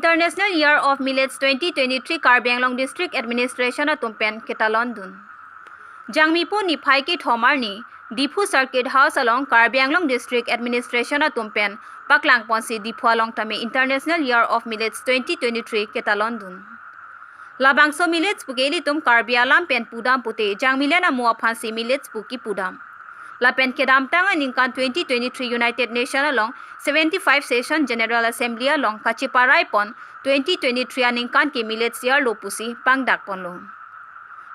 International Year of Millets 2023 Karbi Anglong District Administration Tumpen Ketalon Dun. Jangmipo ni Pai Ki Thomar ni Dipu Circuit House along Karbi Anglong District Administration Tumpen Paklang Ponsi Dipu along Tame International Year of Millets 2023 Ketalon Dun. Labangso millets pugeli tum Karbi alam pen pudam pute Jangmilena mua phansi millets puki pudam. La pen kedam tanga ningkan 2023 United Nations along 75 Session General Assembly along Kachiparai pon 2023 ningkan ke millets year lo pusi pangdak pon lo.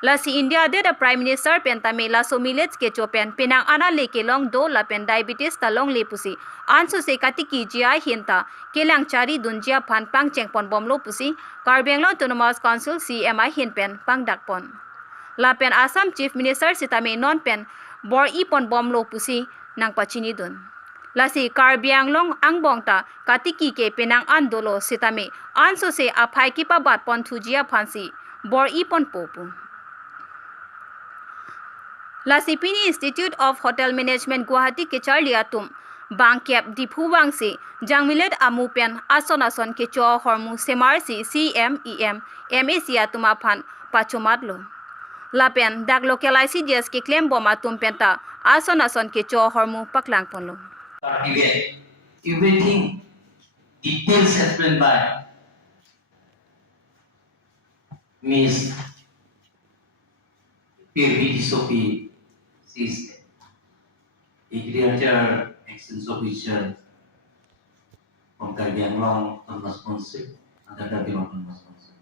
La si India de the Prime Minister pentame la so millets ke chopen penang ana leke long do la pen diabetes talong le pusi anso se katiki jia hinta kelang chari dunjia phan pang chengpon bomlo pusi Karbi Anglong Autonomous Council CMI hinpen pangdak pon. La pen Assam Chief Minister sitame non pen bor ipon bomlo pusi nang pachini dun. Lasi Karbi Anglong angbongta katiki ke penang andolo sitame anso se aphai ki pa bat pon thujia phansi bor ipon popu. Lasi Pini Institute of Hotel Management Guwahati ke charlia tum bangkep dipu wangsi jangmilet amupen ason ke cho hormu semarsi CMEM MAC atuma phan pachomatlo. Lapen dak localize jes ke claim boma tumpenta ason ke cho hormu paklang ponlo. Everything details explained by Miss P.V. Sophie. She is Agriculture Excellence Officer from Karbi Anglong Autonomous Council and the Karbi Autonomous Council.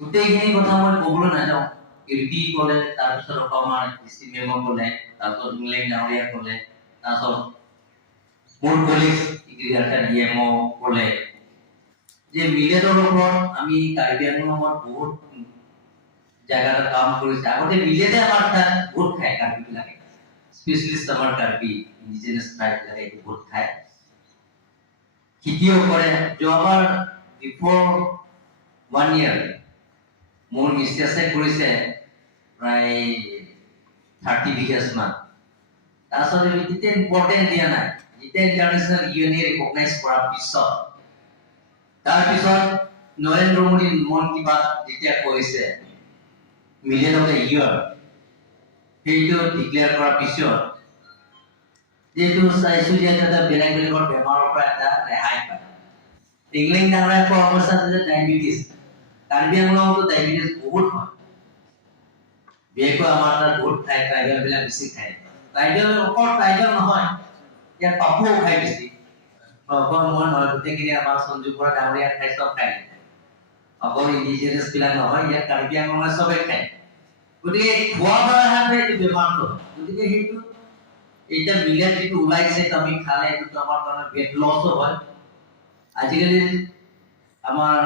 গোটেইখিনি কথা মই ক'বলৈ নাযাওঁ কিৰটি ক'লে তাৰপিছত অকমান DC memo ক'লে তাৰপিছত ইংলেণ্ড ডাঙৰীয়া ক'লে তাৰপিছত মোৰ কলিগছ এগ্ৰিকালচাৰ ডিএমও ক'লে যে মিলেটৰ ওপৰত আমি কাৰ্বি আংলঙত বহুত জায়গাত কাম কৰিছে আগতে মিলেটে আমাৰ তাত বহুত খায় কাৰ্বি বিলাকে স্পেশালিষ্ট আমাৰ কাৰ্বি ইন্ডিজিনাস ট্ৰাইব বিলাকে এইটো বহুত খায় খেতিও কৰে যোৱাবাৰ বিফৰ 1 year মোৰ মিষ্টেছে কৰিছে প্ৰায় 30 বিঘাস মান তাৰপিছত এটা ইম্পৰ্টেন্ট দিয়া নাই এটা ইন্টাৰনেশ্যনেল ইউএনএ ৰিকগনাইজ কৰাৰ পিছত তাৰপিছত নৰেন্দ্ৰ মোদী মন কি বাত যেতিয়া কৰিছে মিলিয়ন অফ দ্য ইয়াৰ সেইটো ডিক্লেয়াৰ কৰাৰ পিছত যেটো চাইছো যে এটা বেলেগ বেলেগৰ বেমাৰৰ পৰা এটা ৰেহাই পায় ইংলেণ্ড ডাঙৰীয়া কোৱা অৱস্থাত যে ডায়াবেটিছ কাৰ্বি আংলঙতো ডায়াবেটিছ বহুত হয় বিশেষকৈ আমাৰ তাত বহুত খাই ট্ৰাইবেল বিলাক বেছি খায় ট্ৰাইবেল অকল ট্ৰাইবেল নহয় ইয়াত পাপুও খায় বেছি অকল মই নহয় গোটেইখিনি আমাৰ সঞ্জু পৰা ডাঙৰীয়া খাই চব খায় অকল ইণ্ডিজিনাছ বিলাক নহয় ইয়াত কাৰ্বি আংলঙে চবে খায় গতিকে খোৱা বোৱা হাতে এইটো বেমাৰটো গতিকে সেইটো এটা মিলেট যিটো ওলাইছে আমি খালে এইটো আমাৰ কাৰণে ৱেট লছো হয় আজিকালি আমাৰ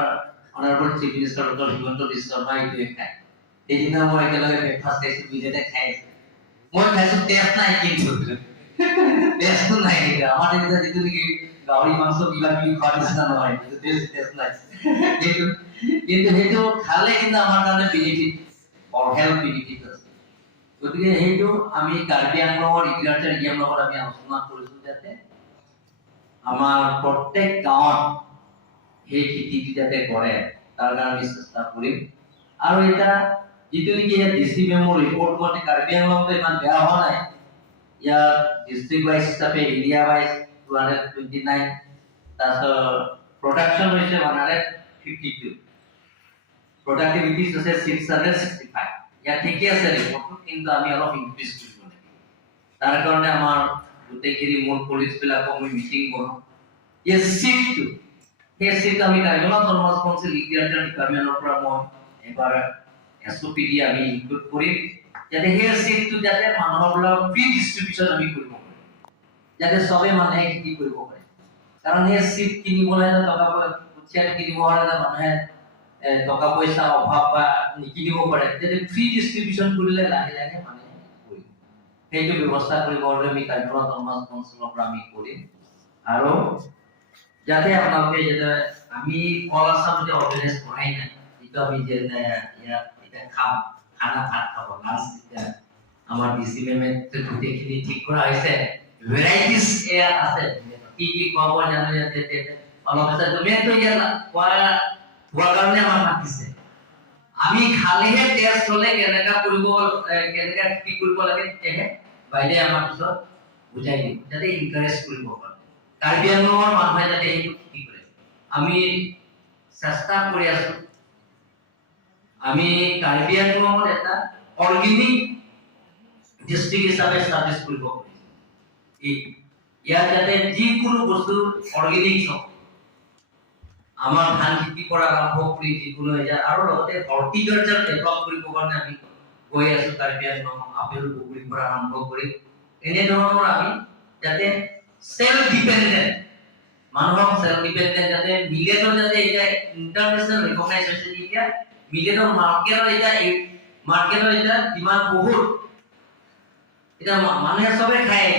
honourable chief minister doctor Himanta Biswa Sarma এইটোৱে খায় সেইদিনা মই একেলগে ব্ৰেকফাষ্ট খাইছো মিলেটে খাইছো মই খাইছো টেষ্ট নাই কিন্তু টেষ্টটো নাই আমাৰ এতিয়া যিটো নেকি গাহৰি মাংস কিবা কিবি খোৱা নিচিনা নহয় টেষ্ট নাই কিন্তু সেইটো খালে কিন্তু আমাৰ কাৰণে বেনিফিট or health benefit আছে গতিকে সেইটো আমি কাৰ্বি আংলঙৰ এগ্ৰিকালচাৰ ডিএম লগত আমি আলোচনা কৰিছো যাতে আমাৰ প্ৰত্যেক গাঁৱত এই খেতিটো যাতে কৰে তাৰ কাৰণে আমি চেষ্টা কৰিম আৰু এটা যিটো নেকি ডিসি মেমো ৰিপৰ্ট মতে কাৰ্বি আংলঙত ইমান বেয়া হোৱা নাই ইয়াত ডিস্ট্ৰিক্ট ৱাইজ হিচাপে এৰিয়া ৱাইজ 229 তাৰপিছত প্ৰডাকশ্যন হৈছে 152 productivity is 665 ya ঠিকই আছে ৰিপোৰ্ট কিন্তু আমি অলপ ইনক্ৰিজ কৰিব লাগিব তাৰ কাৰণে আমাৰ গোটেইখিনি মোৰ পলিচ বিলাক আমি মিটিং কৰো এই শিফট সেই শিফট আমি কাৰ্বন অটোনমাস কাউন্সিল এগ্ৰিকালচাৰ ডিপাৰ্টমেন্টৰ পৰা মই এবাৰ এসওপিডি আমি ইনক্লুড কৰিম যাতে সেই শিফটটো যাতে মানুহৰ ফ্ৰী ডিস্ট্ৰিবিউশন আমি কৰিব পাৰো যাতে সবে মানুহে কি কৰিব পাৰে কাৰণ এই শিফট কিনিবলৈ টকা পইচা কিনিব হ'লে মানুহে টকা পইচা অভাৱ বা নিকিনিব পাৰে যদি ফ্ৰী ডিস্ট্ৰিবিউশন কৰিলে লাহে লাহে মানে কৰিব সেইটো ব্যৱস্থা কৰিব হ'লে আমি কাৰ্বন অটোনমাস কাউন্সিলৰ পৰা আমি কৰিম আৰু যাতে আপোনালোকে যেটা আমি কলাসাম যে অৰ্গানাইজ কৰাই নাই এটা আমি যে এটা খাম খানা ভাত খাব লাঞ্চ এটা আমাৰ ডিসি মেমে গোটেইখিনি ঠিক কৰা হৈছে ভেৰাইটিজ এয়া আছে কি খোৱাব জানো অলপ আছে মেইনটো ইয়াত খোৱাৰ কাৰণে আমাক মাতিছে আমি খালেহে টেষ্ট হলে কেনেকা কৰিব কেনেকা কি কৰিব লাগে তেহে বাইদে আমাৰ পিছত বুজাই দিয়ে যাতে ইনকাৰেজ কৰিব পাৰে কাৰ্বি আংলঙৰ মানুহে যাতে এইটো কি কৰে আমি চেষ্টা কৰি আছো আমি কাৰ্বি আংলঙৰ এটা অৰ্গেনিক ডিস্ট্ৰিক্ট হিচাপে ষ্টাব্লিছ কৰিব ইয়াত যাতে যিকোনো বস্তু অৰ্গেনিক হওক আমাৰ ধান খেতি কৰা আৰম্ভ কৰি যিকোনো এতিয়া আৰু লগতে হৰ্টিকালচাৰ ডেভেলপ কৰিব কাৰণে আমি গৈ আছো কাৰ্বি আংলং আপেল বগৰীৰ পৰা আৰম্ভ কৰি এনেধৰণৰ আমি যাতে সেলফ ডিপেন্ডেন্ট মানুহক সেলফ ডিপেন্ডেন্ট যাতে মিলেটৰ যাতে এতিয়া ইন্টাৰনেশ্যনেল ৰিকগনাইজ হৈছে এতিয়া মিলেটৰ মাৰ্কেটৰ এতিয়া ডিমাণ্ড বহুত এটা মানুহে সবে খায়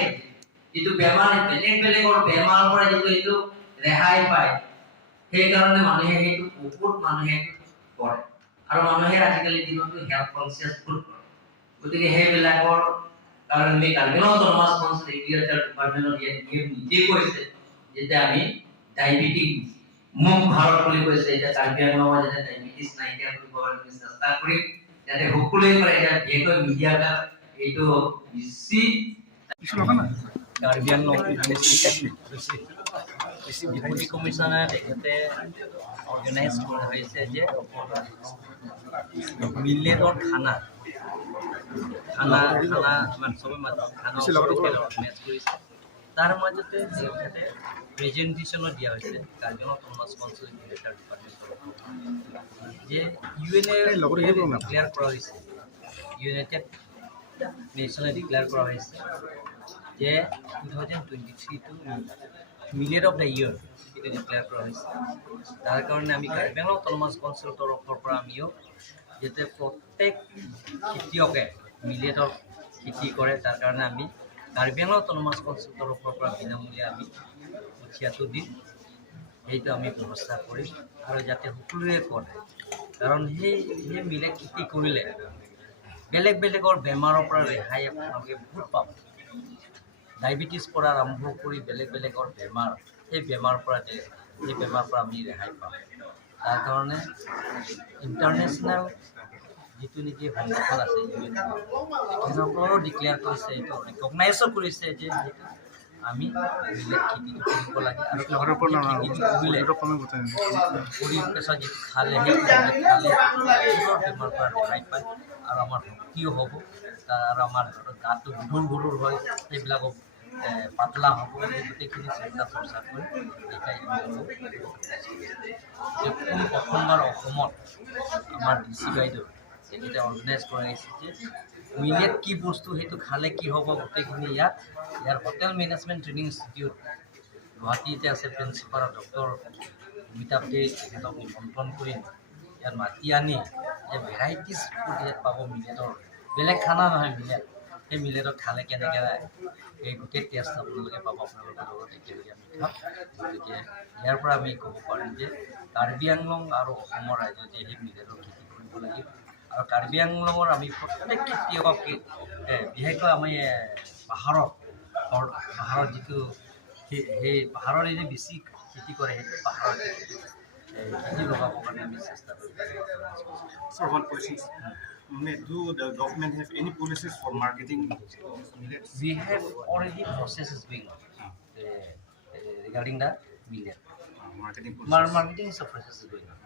যিটো বেমাৰ বেলেগৰ বেমাৰৰ পৰা যিটো এইটো ৰেহাই পায় সেইকাৰণে মানুহে সেইটো বহুত মানুহে কৰে আৰু মানুহে আজিকালি দিনতো হেল্থ কনচিয়াছ ফুড কৰে গতিকে সেইবিলাকৰ কাৰণে কাৰ্বিআংলং অটোনমাছ এগ্ৰিকালচাৰ ডিপাৰ্টমেণ্টৰ নিজে কৈছে যেতিয়া আমি ডায়েবেটিক মুখ ভাৰত বুলি কৈছে এতিয়া কাৰ্বিআংলঙৰ যাতে ডায়েবেটিছ নাইকিয়া কৰিব কাৰণে চেষ্টা কৰিম যাতে সকলোৱে পাৰে এতিয়া বিশেষকৈ মিডিয়াৰ এইটো বেছি কাৰ্বি আংলং ডেপুটি কমিশনাৰ তেখেতে অৰ্গেনাইজ কৰা হৈছে যে মিলেটৰ খানা অৰ্গেনাইজ কৰিছে তাৰ মাজতে তেখেতে প্ৰেজেণ্টেশ্যনো দিয়া হৈছে কাৰ্বি আংলং অটোনমাছ এগ্ৰিকালচাৰ ডিপাৰ্টমেণ্টৰ যে ইউএনএ ডিক্লেয়াৰ কৰা হৈছে ইউনাইটেড নেশ্যনে ডিক্লেয়াৰ কৰা হৈছে যে 2023 to millet of the year এইটো ডিক্লেয়াৰ কৰা হৈছে তাৰ কাৰণে আমি কাৰ্বি আংলং অটোনমাছ কাউন্সিলৰ তৰফৰ পৰা আমিও যাতে প্ৰত্যেক খেতিয়কে মিলেটৰ খেতি কৰে তাৰ কাৰণে আমি কাৰ্বি আংলং অটোনমাছ কাউন্সিলৰ তৰফৰ পৰা বিনামূলীয়া আমি কঠীয়াটো দিম সেইটো আমি ব্যৱস্থা কৰিম আৰু যাতে সকলোৱে কৰে কাৰণ সেই মিলেট খেতি কৰিলে বেলেগৰ বেমাৰৰ পৰা ৰেহাই আপোনালোকে বহুত পাব ডায়েবেটিছ পৰা আৰম্ভ কৰি বেলেগৰ বেমাৰ সেই বেমাৰৰ পৰা আমি ৰেহাই পাম তাৰ কাৰণে ইণ্টাৰনেশ্যনেল যিটো নেকি সংগঠন আছে ইউএনও ডিক্লেয়াৰ কৰিছে এইটো ৰিকগনাইজো কৰিছে যে আমি মিলেট খেতিটো কৰিব লাগে আৰু পৰিৱেশত যিটো খালে সেই বেমাৰৰ পৰা ৰেহাই পায় আৰু আমাৰ শক্তিও হ'ব আৰু আমাৰ গাটো গধুৰ হয় সেইবিলাকো পাতলা হ'ব গোটেইখিনি চিন্তা চৰ্চা কৰি প্ৰথমবাৰ অসমত আমাৰ DC বাইদেউ তেখেতে অৰ্গেনাইজ কৰাইছে যে মিলেট কি বস্তু সেইটো খালে কি হ'ব গোটেইখিনি ইয়াৰ হোটেল মেনেজমেণ্ট ট্ৰেইনিং ইনষ্টিটিউট গুৱাহাটীতে আছে প্ৰিন্সিপাল ডক্টৰ অমিতাভ দে তেখেতক নিমন্ত্ৰণ কৰি ইয়াত মাতি আনি যে ভেৰাইটিজ ফুড ইয়াত পাব মিলেটৰ বেলেগ খানা নহয় মিলেট সেই মিলেটত খালে কেনেকৈ এই গোটেই টেষ্ট আপোনালোকে পাব আপোনালোকৰ লগত একেলগে আমি খাম গতিকে ইয়াৰ পৰা আমি ক'ব পাৰিম যে কাৰ্বি আংলং আৰু অসমৰ ৰাইজে যে সেই মিলেটৰ খেতি কৰিব লাগিব আৰু কাৰ্বি আংলঙৰ আমি প্ৰত্যেক খেতিয়ককে বিশেষকৈ আমি পাহাৰত যিটো সেই পাহাৰৰ যে বেছি খেতি কৰে সেইটো পাহাৰৰ খেতি লগাবৰ কাৰণে আমি চেষ্টা কৰিম So one question. Do the government have any policies for marketing millets? We have already processes going on regarding the millet. Marketing policies. Marketing is a process going on.